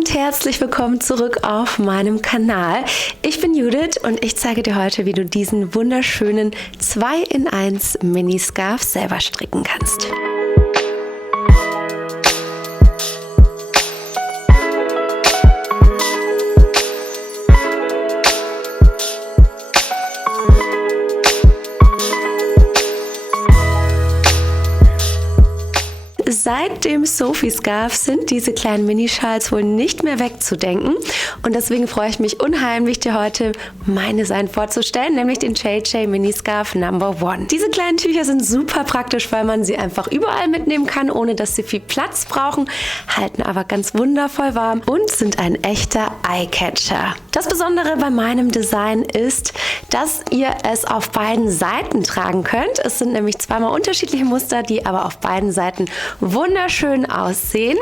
und herzlich willkommen zurück auf meinem Kanal. Ich bin Judith und ich zeige dir heute, wie du diesen wunderschönen 2-in-1 Miniscarf selber stricken kannst. Seit dem Sophie-Scarf sind diese kleinen Minischals wohl nicht mehr wegzudenken und deswegen freue ich mich unheimlich, dir heute mein Design vorzustellen, nämlich den JJ Miniscarf No. 1. Diese kleinen Tücher sind super praktisch, weil man sie einfach überall mitnehmen kann, ohne dass sie viel Platz brauchen, halten aber ganz wundervoll warm und sind ein echter Eyecatcher. Das Besondere bei meinem Design ist, dass ihr es auf beiden Seiten tragen könnt. Es sind nämlich zweimal unterschiedliche Muster, die aber auf beiden Seiten wunderschön aussehen.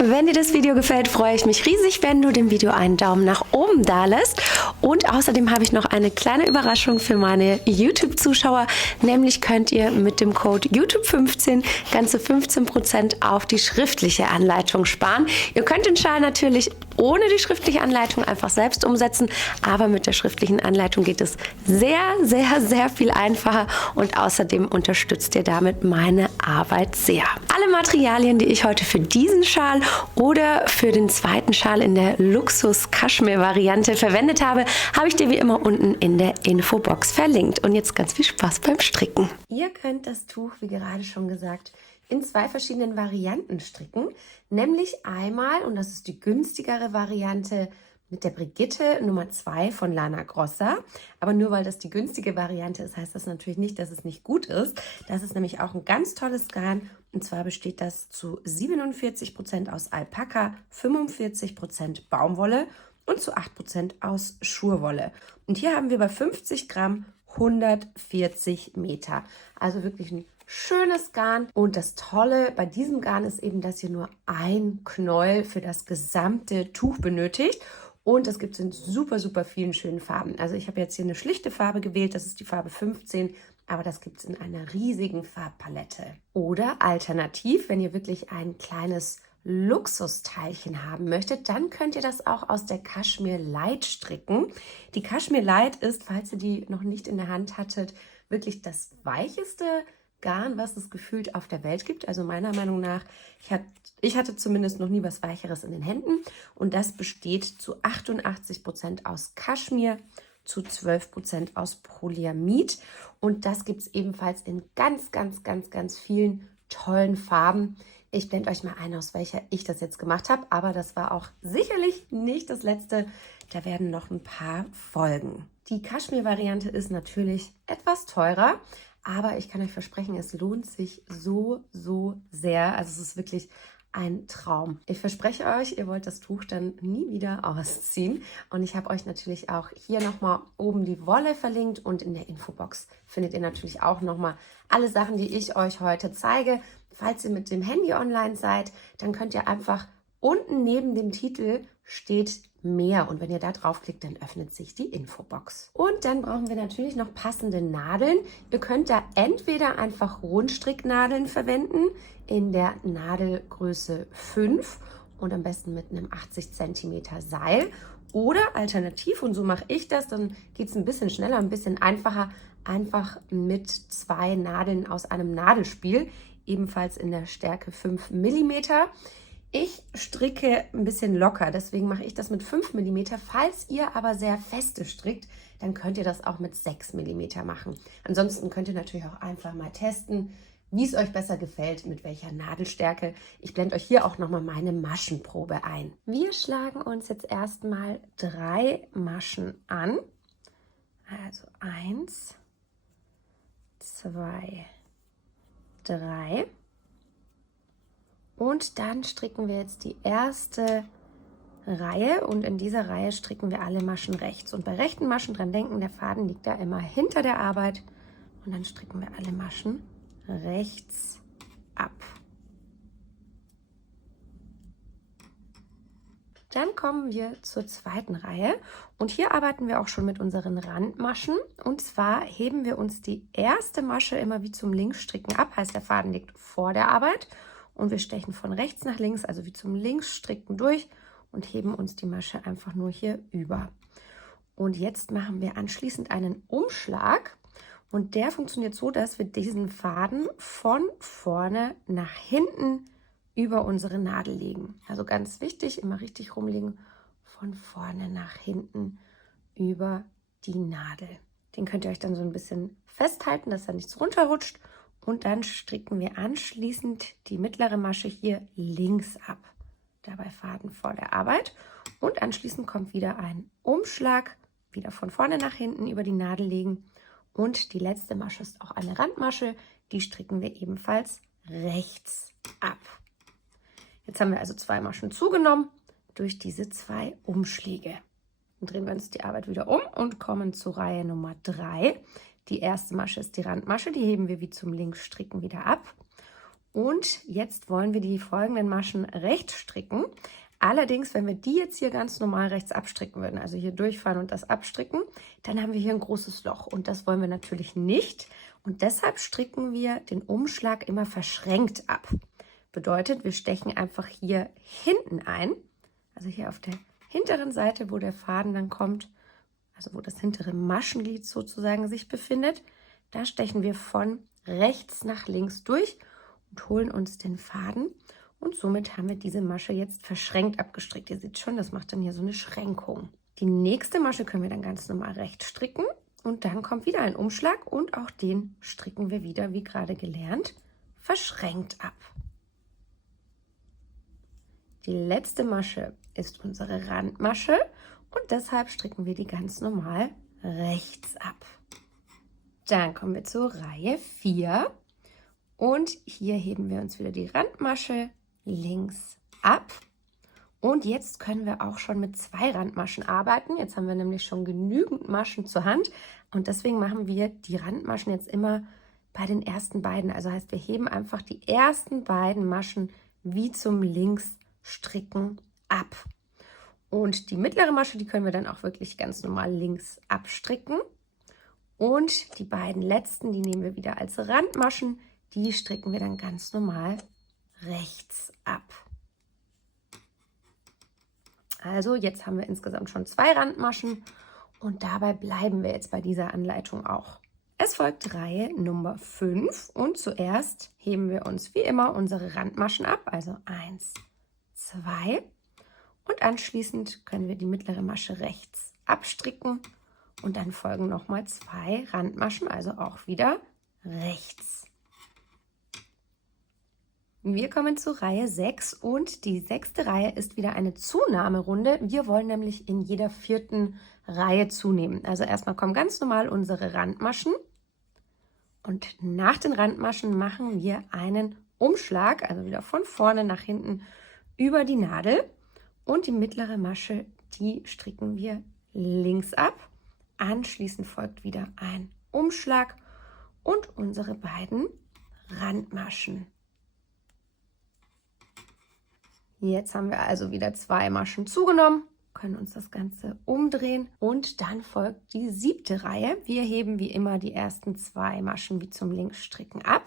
Wenn dir das Video gefällt, freue ich mich riesig, wenn du dem Video einen Daumen nach oben da lässt. Und außerdem habe ich noch eine kleine Überraschung für meine YouTube-Zuschauer. Nämlich könnt ihr mit dem Code YouTube15 ganze 15% auf die schriftliche Anleitung sparen. Ihr könnt den Schal natürlich ohne die schriftliche Anleitung einfach selbst umsetzen. Aber mit der schriftlichen Anleitung geht es sehr, sehr, sehr viel einfacher. Und außerdem unterstützt ihr damit meine Arbeit sehr. Alle Materialien, die ich heute für diesen Schal oder für den zweiten Schal in der Luxus-Kaschmir-Variante verwendet habe, habe ich dir wie immer unten in der Infobox verlinkt. Und jetzt ganz viel Spaß beim Stricken. Ihr könnt das Tuch, wie gerade schon gesagt, in zwei verschiedenen Varianten stricken. Nämlich einmal, und das ist die günstigere Variante, mit der Brigitte Nummer 2 von Lana Grossa. Aber nur weil das die günstige Variante ist, heißt das natürlich nicht, dass es nicht gut ist. Das ist nämlich auch ein ganz tolles Garn. Und zwar besteht das zu 47% aus Alpaka, 45% Baumwolle und zu 8% aus Schurwolle. Und hier haben wir bei 50 Gramm 140 Meter. Also wirklich ein schönes Garn. Und das Tolle bei diesem Garn ist eben, dass ihr nur ein Knäuel für das gesamte Tuch benötigt. Und das gibt es in super, super vielen schönen Farben. Also ich habe jetzt hier eine schlichte Farbe gewählt, das ist die Farbe 15, aber das gibt es in einer riesigen Farbpalette. Oder alternativ, wenn ihr wirklich ein kleines Luxusteilchen haben möchtet, dann könnt ihr das auch aus der Cashmere Light stricken. Die Cashmere Light ist, falls ihr die noch nicht in der Hand hattet, wirklich das weicheste Garn, was es gefühlt auf der Welt gibt. Also meiner Meinung nach, ich hatte zumindest noch nie was Weicheres in den Händen. Und das besteht zu 88% aus Kaschmir, zu 12% aus Polyamid. Und das gibt es ebenfalls in ganz, ganz, ganz, ganz vielen tollen Farben. Ich blende euch mal ein, aus welcher ich das jetzt gemacht habe. Aber das war auch sicherlich nicht das letzte. Da werden noch ein paar folgen. Die Kaschmir-Variante ist natürlich etwas teurer. Aber ich kann euch versprechen, es lohnt sich so, so sehr. Also es ist wirklich ein Traum. Ich verspreche euch, ihr wollt das Tuch dann nie wieder ausziehen. Und ich habe euch natürlich auch hier nochmal oben die Wolle verlinkt. Und in der Infobox findet ihr natürlich auch nochmal alle Sachen, die ich euch heute zeige. Falls ihr mit dem Handy online seid, dann könnt ihr einfach unten neben dem Titel steht mehr. Und wenn ihr da draufklickt, dann öffnet sich die Infobox. Und dann brauchen wir natürlich noch passende Nadeln. Ihr könnt da entweder einfach Rundstricknadeln verwenden in der Nadelgröße 5 und am besten mit einem 80 cm Seil. Oder alternativ, und so mache ich das, dann geht es ein bisschen schneller, ein bisschen einfacher, einfach mit 2 Nadeln aus einem Nadelspiel, ebenfalls in der Stärke 5 mm. Ich stricke ein bisschen locker, deswegen mache ich das mit 5 mm. Falls ihr aber sehr feste strickt, dann könnt ihr das auch mit 6 mm machen. Ansonsten könnt ihr natürlich auch einfach mal testen, wie es euch besser gefällt, mit welcher Nadelstärke. Ich blende euch hier auch nochmal meine Maschenprobe ein. Wir schlagen uns jetzt erstmal 3 Maschen an. Also 1, 2, 3. Und dann stricken wir jetzt die erste Reihe und in dieser Reihe stricken wir alle Maschen rechts. Und bei rechten Maschen dran denken, der Faden liegt da immer hinter der Arbeit und dann stricken wir alle Maschen rechts ab. Dann kommen wir zur zweiten Reihe und hier arbeiten wir auch schon mit unseren Randmaschen. Und zwar heben wir uns die erste Masche immer wie zum Linksstricken ab, heißt der Faden liegt vor der Arbeit und wir stechen von rechts nach links, also wie zum Linksstricken durch und heben uns die Masche einfach nur hier über. Und jetzt machen wir anschließend einen Umschlag und der funktioniert so, dass wir diesen Faden von vorne nach hinten über unsere Nadel legen. Also ganz wichtig, immer richtig rumlegen, von vorne nach hinten über die Nadel. Den könnt ihr euch dann so ein bisschen festhalten, dass er nichts runterrutscht. Und dann stricken wir anschließend die mittlere Masche hier links ab. Dabei Faden vor der Arbeit. Und anschließend kommt wieder ein Umschlag, wieder von vorne nach hinten über die Nadel legen. Und die letzte Masche ist auch eine Randmasche. Die stricken wir ebenfalls rechts ab. Jetzt haben wir also 2 Maschen zugenommen durch diese 2 Umschläge. Dann drehen wir uns die Arbeit wieder um und kommen zur Reihe Nummer 3. Die erste Masche ist die Randmasche, die heben wir wie zum Linksstricken wieder ab. Und jetzt wollen wir die folgenden Maschen rechts stricken. Allerdings, wenn wir die jetzt hier ganz normal rechts abstricken würden, also hier durchfahren und das abstricken, dann haben wir hier ein großes Loch und das wollen wir natürlich nicht. Und deshalb stricken wir den Umschlag immer verschränkt ab. Bedeutet, wir stechen einfach hier hinten ein, also hier auf der hinteren Seite, wo der Faden dann kommt, also wo das hintere Maschenglied sozusagen sich befindet, da stechen wir von rechts nach links durch und holen uns den Faden und somit haben wir diese Masche jetzt verschränkt abgestrickt. Ihr seht schon, das macht dann hier so eine Schränkung. Die nächste Masche können wir dann ganz normal rechts stricken und dann kommt wieder ein Umschlag und auch den stricken wir wieder, wie gerade gelernt, verschränkt ab. Die letzte Masche ist unsere Randmasche und deshalb stricken wir die ganz normal rechts ab. Dann kommen wir zur Reihe 4 und hier heben wir uns wieder die Randmasche links ab. Und jetzt können wir auch schon mit 2 Randmaschen arbeiten. Jetzt haben wir nämlich schon genügend Maschen zur Hand und deswegen machen wir die Randmaschen jetzt immer bei den ersten beiden. Also heißt, wir heben einfach die ersten beiden Maschen wie zum Linksstricken ab. Und die mittlere Masche, die können wir dann auch wirklich ganz normal links abstricken. Und die beiden letzten, die nehmen wir wieder als Randmaschen, die stricken wir dann ganz normal rechts ab. Also jetzt haben wir insgesamt schon 2 Randmaschen und dabei bleiben wir jetzt bei dieser Anleitung auch. Es folgt Reihe Nummer 5 und zuerst heben wir uns wie immer unsere Randmaschen ab, also 1, 2 und anschließend können wir die mittlere Masche rechts abstricken und dann folgen nochmal 2 Randmaschen, also auch wieder rechts. Wir kommen zur Reihe 6 und die 6. Reihe ist wieder eine Zunahmerunde. Wir wollen nämlich in jeder 4. Reihe zunehmen. Also erstmal kommen ganz normal unsere Randmaschen und nach den Randmaschen machen wir einen Umschlag, also wieder von vorne nach hinten über die Nadel und die mittlere Masche, die stricken wir links ab. Anschließend folgt wieder ein Umschlag und unsere beiden Randmaschen. Jetzt haben wir also wieder 2 Maschen zugenommen, können uns das Ganze umdrehen und dann folgt die 7. Reihe. Wir heben wie immer die ersten 2 Maschen wie zum Linksstricken ab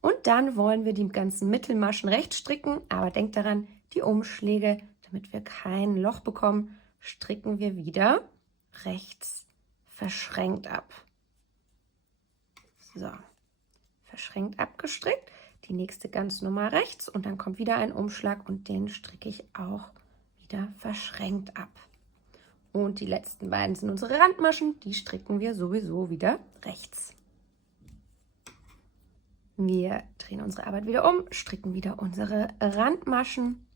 und dann wollen wir die ganzen Mittelmaschen rechts stricken, aber denkt daran, die Umschläge, damit wir kein Loch bekommen, stricken wir wieder rechts verschränkt ab. So, verschränkt abgestrickt. Die nächste ganz normal rechts und dann kommt wieder ein Umschlag und den stricke ich auch wieder verschränkt ab. Und die letzten beiden sind unsere Randmaschen, die stricken wir sowieso wieder rechts. Wir drehen unsere Arbeit wieder um, stricken wieder unsere Randmaschen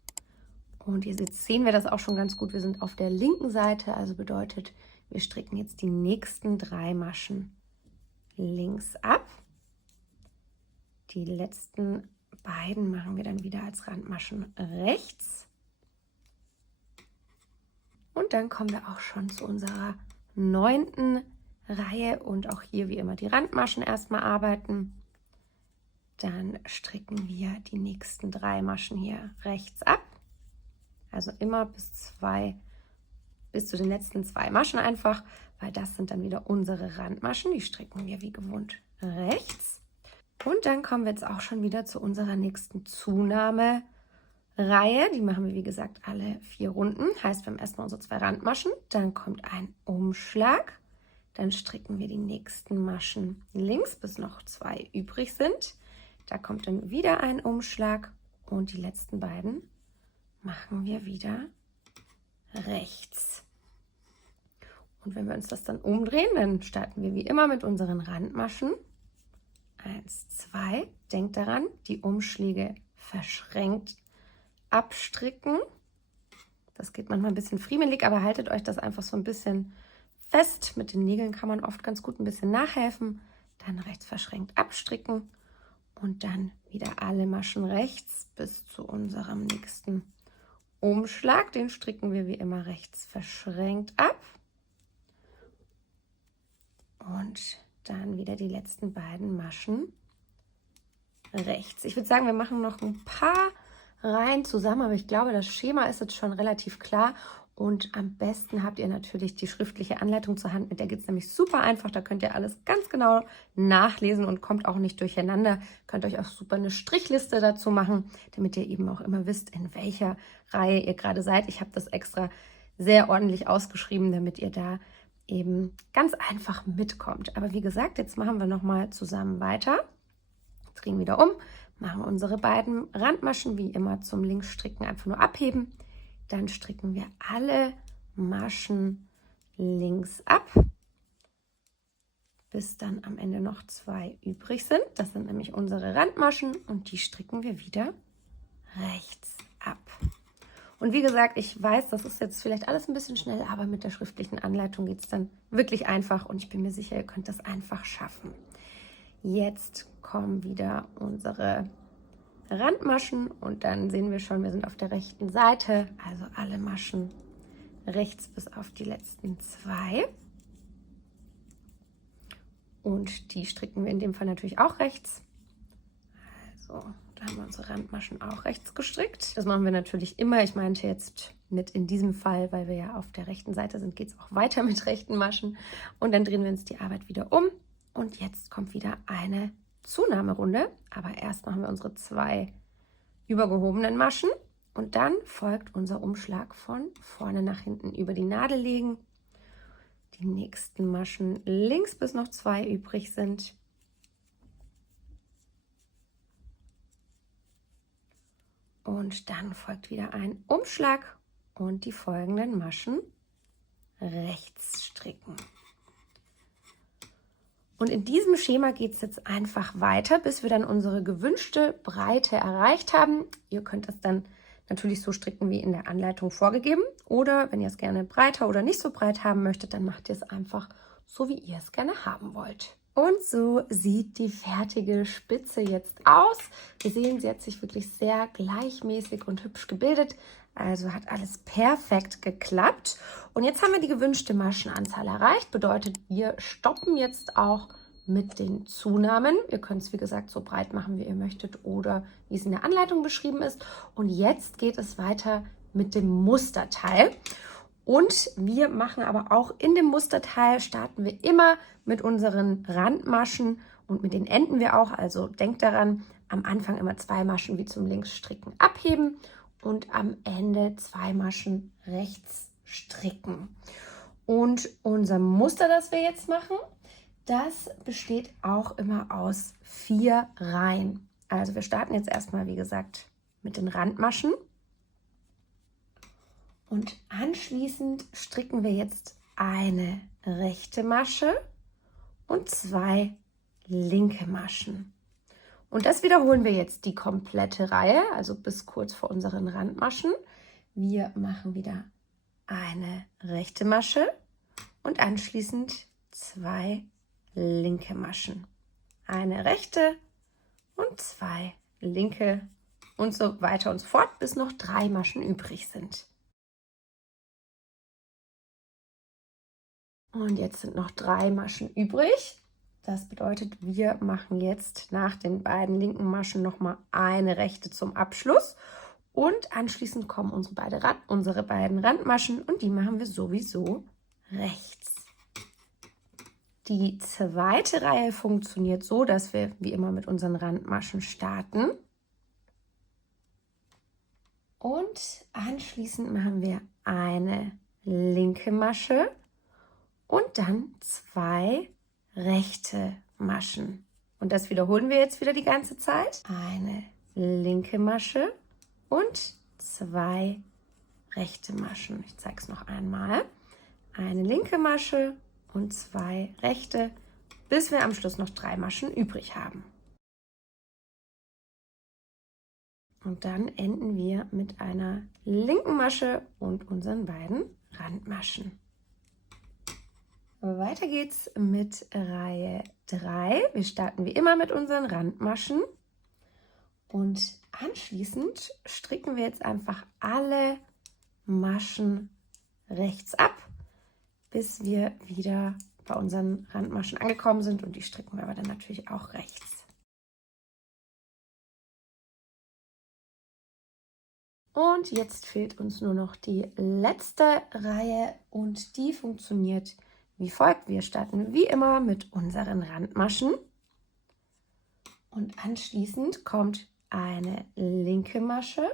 und jetzt sehen wir das auch schon ganz gut. Wir sind auf der linken Seite, also bedeutet, wir stricken jetzt die nächsten 3 Maschen links ab. Die letzten beiden machen wir dann wieder als Randmaschen rechts. Und dann kommen wir auch schon zu unserer 9. Reihe und auch hier wie immer die Randmaschen erstmal arbeiten. Dann stricken wir die nächsten 3 Maschen hier rechts ab. Also immer bis zu den letzten 2 Maschen einfach, weil das sind dann wieder unsere Randmaschen. Die stricken wir wie gewohnt rechts. Und dann kommen wir jetzt auch schon wieder zu unserer nächsten Zunahmereihe. Die machen wir, wie gesagt, alle 4 Runden. Heißt, wir haben erstmal unsere 2 Randmaschen, dann kommt ein Umschlag. Dann stricken wir die nächsten Maschen links, bis noch 2 übrig sind. Da kommt dann wieder ein Umschlag und die letzten beiden machen wir wieder rechts. Und wenn wir uns das dann umdrehen, dann starten wir wie immer mit unseren Randmaschen. 1, 2. Denkt daran, die Umschläge verschränkt abstricken. Das geht manchmal ein bisschen friemelig, aber haltet euch das einfach so ein bisschen fest. Mit den Nägeln kann man oft ganz gut ein bisschen nachhelfen. Dann rechts verschränkt abstricken und dann wieder alle Maschen rechts bis zu unserem nächsten Umschlag. Den stricken wir wie immer rechts verschränkt ab. Und dann wieder die letzten beiden Maschen rechts. Ich würde sagen, wir machen noch ein paar Reihen zusammen, aber ich glaube, das Schema ist jetzt schon relativ klar. Und am besten habt ihr natürlich die schriftliche Anleitung zur Hand. Mit der geht es nämlich super einfach. Da könnt ihr alles ganz genau nachlesen und kommt auch nicht durcheinander. Könnt euch auch super eine Strichliste dazu machen, damit ihr eben auch immer wisst, in welcher Reihe ihr gerade seid. Ich habe das extra sehr ordentlich ausgeschrieben, damit ihr da eben ganz einfach mitkommt. Aber wie gesagt, jetzt machen wir nochmal zusammen weiter. Drehen wieder um, machen unsere beiden Randmaschen wie immer zum Linksstricken einfach nur abheben. Dann stricken wir alle Maschen links ab, bis dann am Ende noch 2 übrig sind. Das sind nämlich unsere Randmaschen und die stricken wir wieder rechts ab. Und wie gesagt, ich weiß, das ist jetzt vielleicht alles ein bisschen schnell, aber mit der schriftlichen Anleitung geht es dann wirklich einfach und ich bin mir sicher, ihr könnt das einfach schaffen. Jetzt kommen wieder unsere Randmaschen und dann sehen wir schon, wir sind auf der rechten Seite, also alle Maschen rechts bis auf die letzten 2. Und die stricken wir in dem Fall natürlich auch rechts. Also, da haben wir unsere Randmaschen auch rechts gestrickt. Das machen wir natürlich immer. Ich meinte jetzt mit in diesem Fall, weil wir ja auf der rechten Seite sind, geht es auch weiter mit rechten Maschen. Und dann drehen wir uns die Arbeit wieder um. Und jetzt kommt wieder eine Zunahmerunde. Aber erst machen wir unsere 2 übergehobenen Maschen. Und dann folgt unser Umschlag von vorne nach hinten über die Nadel legen. Die nächsten Maschen links, bis noch 2 übrig sind. Und dann folgt wieder ein Umschlag und die folgenden Maschen rechts stricken. Und in diesem Schema geht es jetzt einfach weiter, bis wir dann unsere gewünschte Breite erreicht haben. Ihr könnt das dann natürlich so stricken wie in der Anleitung vorgegeben. Oder wenn ihr es gerne breiter oder nicht so breit haben möchtet, dann macht ihr es einfach so, wie ihr es gerne haben wollt. Und so sieht die fertige Spitze jetzt aus. Wir sehen, sie hat sich wirklich sehr gleichmäßig und hübsch gebildet. Also hat alles perfekt geklappt. Und jetzt haben wir die gewünschte Maschenanzahl erreicht. Bedeutet, wir stoppen jetzt auch mit den Zunahmen. Ihr könnt es, wie gesagt, so breit machen, wie ihr möchtet oder wie es in der Anleitung beschrieben ist. Und jetzt geht es weiter mit dem Musterteil. Und wir machen aber auch in dem Musterteil, starten wir immer mit unseren Randmaschen und mit denen enden wir auch. Also denkt daran, am Anfang immer 2 Maschen wie zum Linksstricken abheben und am Ende 2 Maschen rechts stricken. Und unser Muster, das wir jetzt machen, das besteht auch immer aus 4 Reihen. Also wir starten jetzt erstmal, wie gesagt, mit den Randmaschen. Und anschließend stricken wir jetzt eine rechte Masche und 2 linke Maschen. Und das wiederholen wir jetzt die komplette Reihe, also bis kurz vor unseren Randmaschen. Wir machen wieder eine rechte Masche und anschließend 2 linke Maschen. Eine rechte und 2 linke und so weiter und so fort, bis noch 3 Maschen übrig sind. Und jetzt sind noch 3 Maschen übrig. Das bedeutet, wir machen jetzt nach den beiden linken Maschen nochmal eine rechte zum Abschluss Und anschließend kommen unsere beiden Randmaschen und die machen wir sowieso rechts. Die zweite Reihe funktioniert so, dass wir wie immer mit unseren Randmaschen starten. Und anschließend machen wir eine linke Masche und dann 2 rechte Maschen. Und das wiederholen wir jetzt wieder die ganze Zeit. Eine linke Masche und 2 rechte Maschen. Ich zeige es noch einmal. Eine linke Masche und 2 rechte, bis wir am Schluss noch 3 Maschen übrig haben. Und dann enden wir mit einer linken Masche und unseren beiden Randmaschen. Weiter geht's mit Reihe 3. Wir starten wie immer mit unseren Randmaschen und anschließend stricken wir jetzt einfach alle Maschen rechts ab, bis wir wieder bei unseren Randmaschen angekommen sind und die stricken wir aber dann natürlich auch rechts. Und jetzt fehlt uns nur noch die letzte Reihe und die funktioniert wie folgt. Wir starten wie immer mit unseren Randmaschen und anschließend kommt eine linke Masche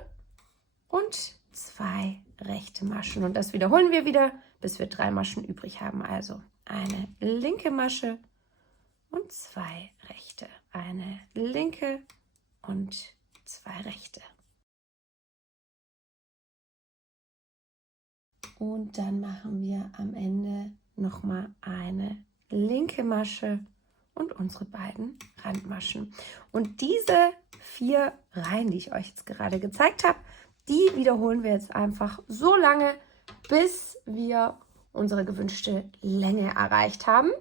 und 2 rechte Maschen. Und das wiederholen wir wieder, bis wir 3 Maschen übrig haben. Also eine linke Masche und 2 rechte. Eine linke und 2 rechte. Und dann machen wir am Ende nochmal eine linke Masche und unsere beiden Randmaschen. Und diese 4 Reihen, die ich euch jetzt gerade gezeigt habe, die wiederholen wir jetzt einfach so lange, bis wir unsere gewünschte Länge erreicht haben.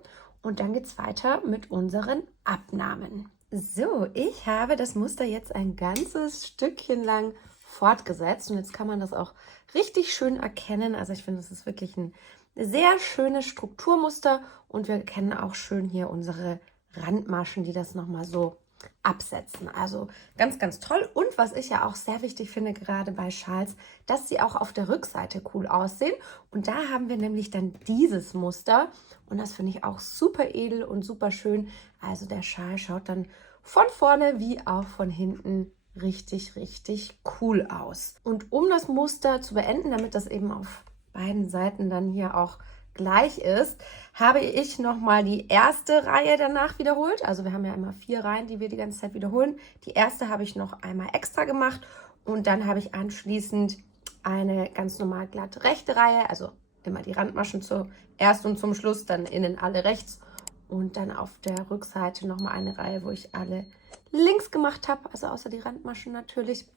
Und dann geht es weiter mit unseren Abnahmen. So, ich habe das Muster jetzt ein ganzes Stückchen lang fortgesetzt und jetzt kann man das auch richtig schön erkennen. Also ich finde, das ist wirklich ein sehr schönes Strukturmuster und wir kennen auch schön hier unsere Randmaschen, die das nochmal so absetzen. Also ganz, ganz toll. Und was ich ja auch sehr wichtig finde, gerade bei Schals, dass sie auch auf der Rückseite cool aussehen. Und da haben wir nämlich dann dieses Muster und das finde ich auch super edel und super schön. Also der Schal schaut dann von vorne wie auch von hinten richtig, richtig cool aus. Und um das Muster zu beenden, damit das eben auf beiden Seiten dann hier auch gleich ist, habe ich nochmal die erste Reihe danach wiederholt. Also wir haben ja immer 4 Reihen, die wir die ganze Zeit wiederholen. Die erste habe ich noch einmal extra gemacht und dann habe ich anschließend eine ganz normal glatte rechte Reihe, also immer die Randmaschen zuerst und zum Schluss, dann innen alle rechts und dann auf der Rückseite nochmal eine Reihe, wo ich alle links gemacht habe, also außer die Randmaschen natürlich.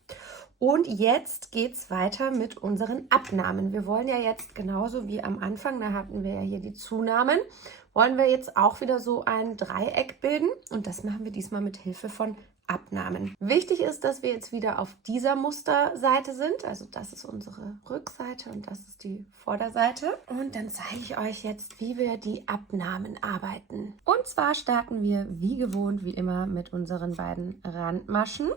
Und jetzt geht es weiter mit unseren Abnahmen. Wir wollen ja jetzt genauso wie am Anfang, da hatten wir ja hier die Zunahmen, wollen wir jetzt auch wieder so ein Dreieck bilden und das machen wir diesmal mit Hilfe von Abnahmen. Wichtig ist, dass wir jetzt wieder auf dieser Musterseite sind. Also das ist unsere Rückseite und das ist die Vorderseite. Und dann zeige ich euch jetzt, wie wir die Abnahmen arbeiten. Und zwar starten wir wie gewohnt, wie immer, mit unseren beiden Randmaschen.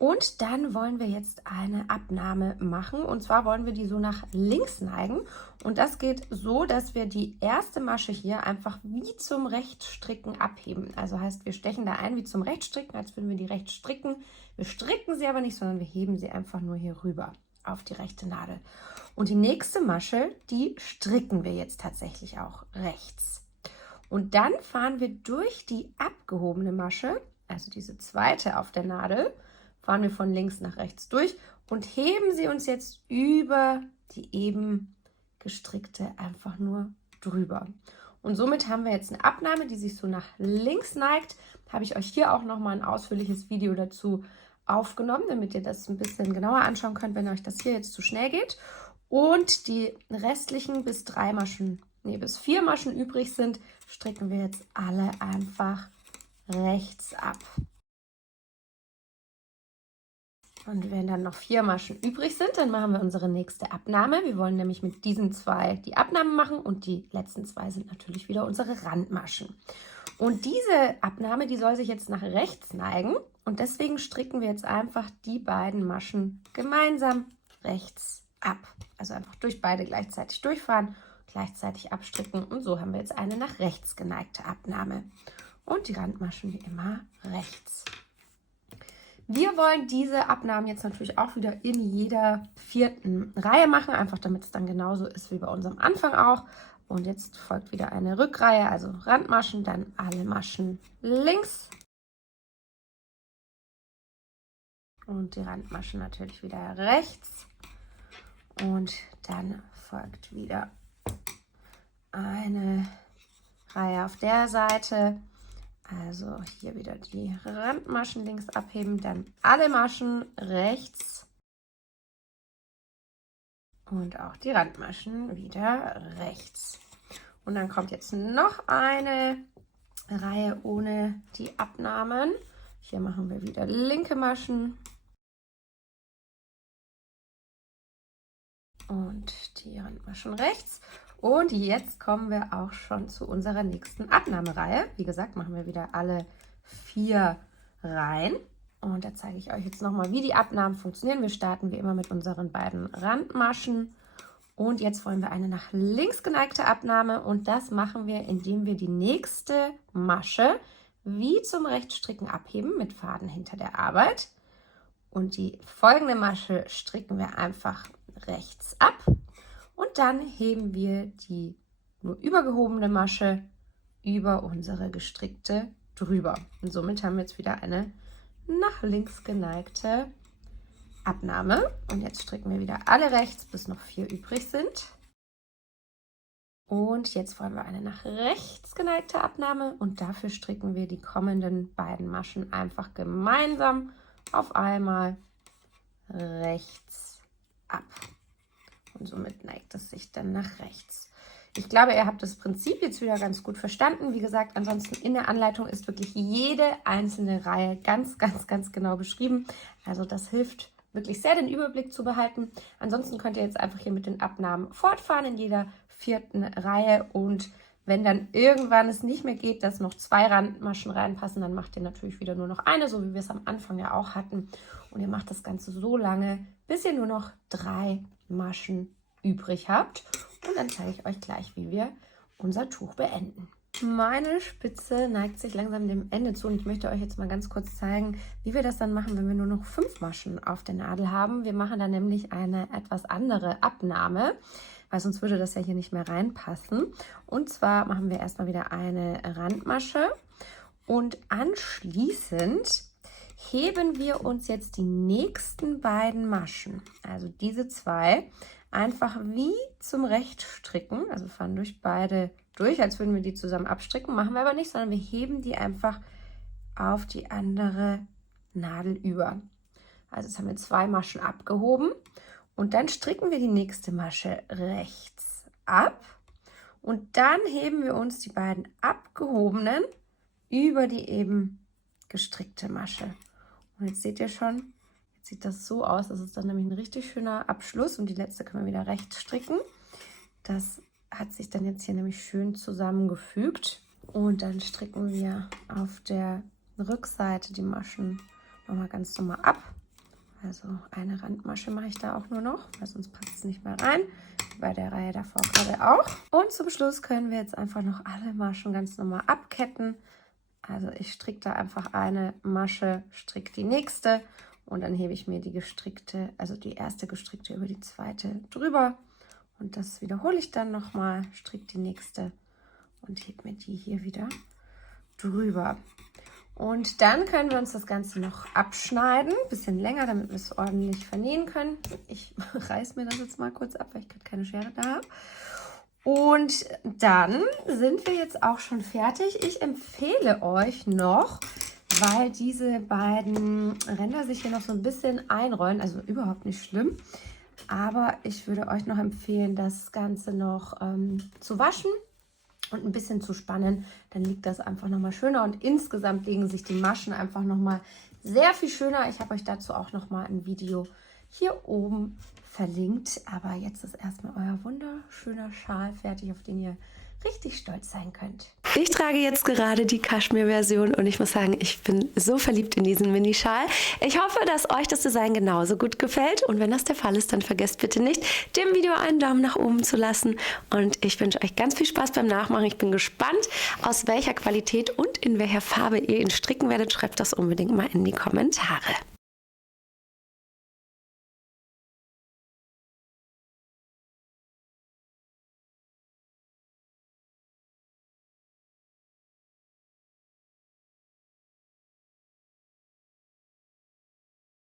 Und dann wollen wir jetzt eine Abnahme machen und zwar wollen wir die so nach links neigen und das geht so, dass wir die erste Masche hier einfach wie zum Rechtsstricken abheben. Also heißt, wir stechen da ein wie zum Rechtsstricken, als würden wir die rechts stricken. Wir stricken sie aber nicht, sondern wir heben sie einfach nur hier rüber auf die rechte Nadel. Und die nächste Masche, die stricken wir jetzt tatsächlich auch rechts. Und dann fahren wir durch die abgehobene Masche, also diese zweite auf der Nadel, fahren wir von links nach rechts durch und heben sie uns jetzt über die eben gestrickte einfach nur drüber. Und somit haben wir jetzt eine Abnahme, die sich so nach links neigt. Habe ich euch hier auch nochmal ein ausführliches Video dazu aufgenommen, damit ihr das ein bisschen genauer anschauen könnt, wenn euch das hier jetzt zu schnell geht. Und die restlichen bis 4 Maschen übrig sind, stricken wir jetzt alle einfach rechts ab. Und wenn dann noch 4 Maschen übrig sind, dann machen wir unsere nächste Abnahme. Wir wollen nämlich mit diesen 2 die Abnahme machen und die letzten 2 sind natürlich wieder unsere Randmaschen. Und diese Abnahme, die soll sich jetzt nach rechts neigen. Und deswegen stricken wir jetzt einfach die beiden Maschen gemeinsam rechts ab. Also einfach durch beide gleichzeitig durchfahren, gleichzeitig abstricken. Und so haben wir jetzt eine nach rechts geneigte Abnahme. Und die Randmaschen wie immer rechts. Wir wollen diese Abnahmen jetzt natürlich auch wieder in jeder 4. Reihe machen, einfach damit es dann genauso ist wie bei unserem Anfang auch. Und jetzt folgt wieder eine Rückreihe, also Randmaschen, dann alle Maschen links. Und die Randmaschen natürlich wieder rechts. Und dann folgt wieder eine Reihe auf der Seite. Also hier wieder die Randmaschen links abheben, dann alle Maschen rechts und auch die Randmaschen wieder rechts. Und dann kommt jetzt noch eine Reihe ohne die Abnahmen. Hier machen wir wieder linke Maschen und die Randmaschen rechts. Und jetzt kommen wir auch schon zu unserer nächsten Abnahmereihe. Wie gesagt, machen wir wieder alle 4 Reihen. Und da zeige ich euch jetzt nochmal, wie die Abnahmen funktionieren. Wir starten wie immer mit unseren beiden Randmaschen. Und jetzt wollen wir eine nach links geneigte Abnahme. Und das machen wir, indem wir die nächste Masche wie zum Rechtsstricken abheben mit Faden hinter der Arbeit. Und die folgende Masche stricken wir einfach rechts ab. Und dann heben wir die nur übergehobene Masche über unsere gestrickte drüber. Und somit haben wir jetzt wieder eine nach links geneigte Abnahme. Und jetzt stricken wir wieder alle rechts, bis noch 4 übrig sind. Und jetzt wollen wir eine nach rechts geneigte Abnahme. Und dafür stricken wir die kommenden beiden Maschen einfach gemeinsam auf einmal rechts ab. Und somit neigt es sich dann nach rechts. Ich glaube, ihr habt das Prinzip jetzt wieder ganz gut verstanden. Wie gesagt, ansonsten in der Anleitung ist wirklich jede einzelne Reihe ganz genau beschrieben. Also das hilft wirklich sehr, den Überblick zu behalten. Ansonsten könnt ihr jetzt einfach hier mit den Abnahmen fortfahren in jeder 4. Reihe. Und wenn dann irgendwann es nicht mehr geht, dass noch 2 Randmaschen reinpassen, dann macht ihr natürlich wieder nur noch eine, so wie wir es am Anfang ja auch hatten. Und ihr macht das Ganze so lange, bis ihr nur noch 3 Maschen übrig habt. Und dann zeige ich euch gleich, wie wir unser Tuch beenden. Meine Spitze neigt sich langsam dem Ende zu und ich möchte euch jetzt mal ganz kurz zeigen, wie wir das dann machen, wenn wir nur noch 5 Maschen auf der Nadel haben. Wir machen dann nämlich eine etwas andere Abnahme, weil sonst würde das ja hier nicht mehr reinpassen. Und zwar machen wir erstmal wieder eine Randmasche und anschließend heben wir uns jetzt die nächsten beiden Maschen, also diese 2, einfach wie zum Rechtsstricken, also fahren durch beide durch, als würden wir die zusammen abstricken, machen wir aber nicht, sondern wir heben die einfach auf die andere Nadel über. Also jetzt haben wir 2 Maschen abgehoben und dann stricken wir die nächste Masche rechts ab und dann heben wir uns die beiden abgehobenen über die eben gestrickte Masche. Und jetzt seht ihr schon, jetzt sieht das so aus, das ist dann nämlich ein richtig schöner Abschluss und die letzte können wir wieder rechts stricken. Das hat sich dann jetzt hier nämlich schön zusammengefügt und dann stricken wir auf der Rückseite die Maschen nochmal ganz normal ab. Also eine Randmasche mache ich da auch nur noch, weil sonst passt es nicht mehr rein. Bei der Reihe davor gerade auch. Und zum Schluss können wir jetzt einfach noch alle Maschen ganz normal abketten. Also ich stricke da einfach eine Masche, stricke die nächste und dann hebe ich mir die gestrickte, also die erste gestrickte über die zweite drüber. Und das wiederhole ich dann nochmal, stricke die nächste und hebe mir die hier wieder drüber. Und dann können wir uns das Ganze noch abschneiden, ein bisschen länger, damit wir es ordentlich vernähen können. Ich reiße mir das jetzt mal kurz ab, weil ich gerade keine Schere da habe. Und dann sind wir jetzt auch schon fertig. Ich empfehle euch noch, weil diese beiden Ränder sich hier noch so ein bisschen einrollen, also überhaupt nicht schlimm. Aber ich würde euch noch empfehlen, das Ganze noch zu waschen und ein bisschen zu spannen. Dann liegt das einfach nochmal schöner und insgesamt legen sich die Maschen einfach nochmal sehr viel schöner. Ich habe euch dazu auch nochmal ein Video hier oben verlinkt. Aber jetzt ist erstmal euer wunderschöner Schal fertig, auf den ihr richtig stolz sein könnt. Ich trage jetzt gerade die Kaschmir-Version und ich muss sagen, ich bin so verliebt in diesen Minischal. Ich hoffe, dass euch das Design genauso gut gefällt und wenn das der Fall ist, dann vergesst bitte nicht, dem Video einen Daumen nach oben zu lassen und ich wünsche euch ganz viel Spaß beim Nachmachen. Ich bin gespannt, aus welcher Qualität und in welcher Farbe ihr ihn stricken werdet. Schreibt das unbedingt mal in die Kommentare.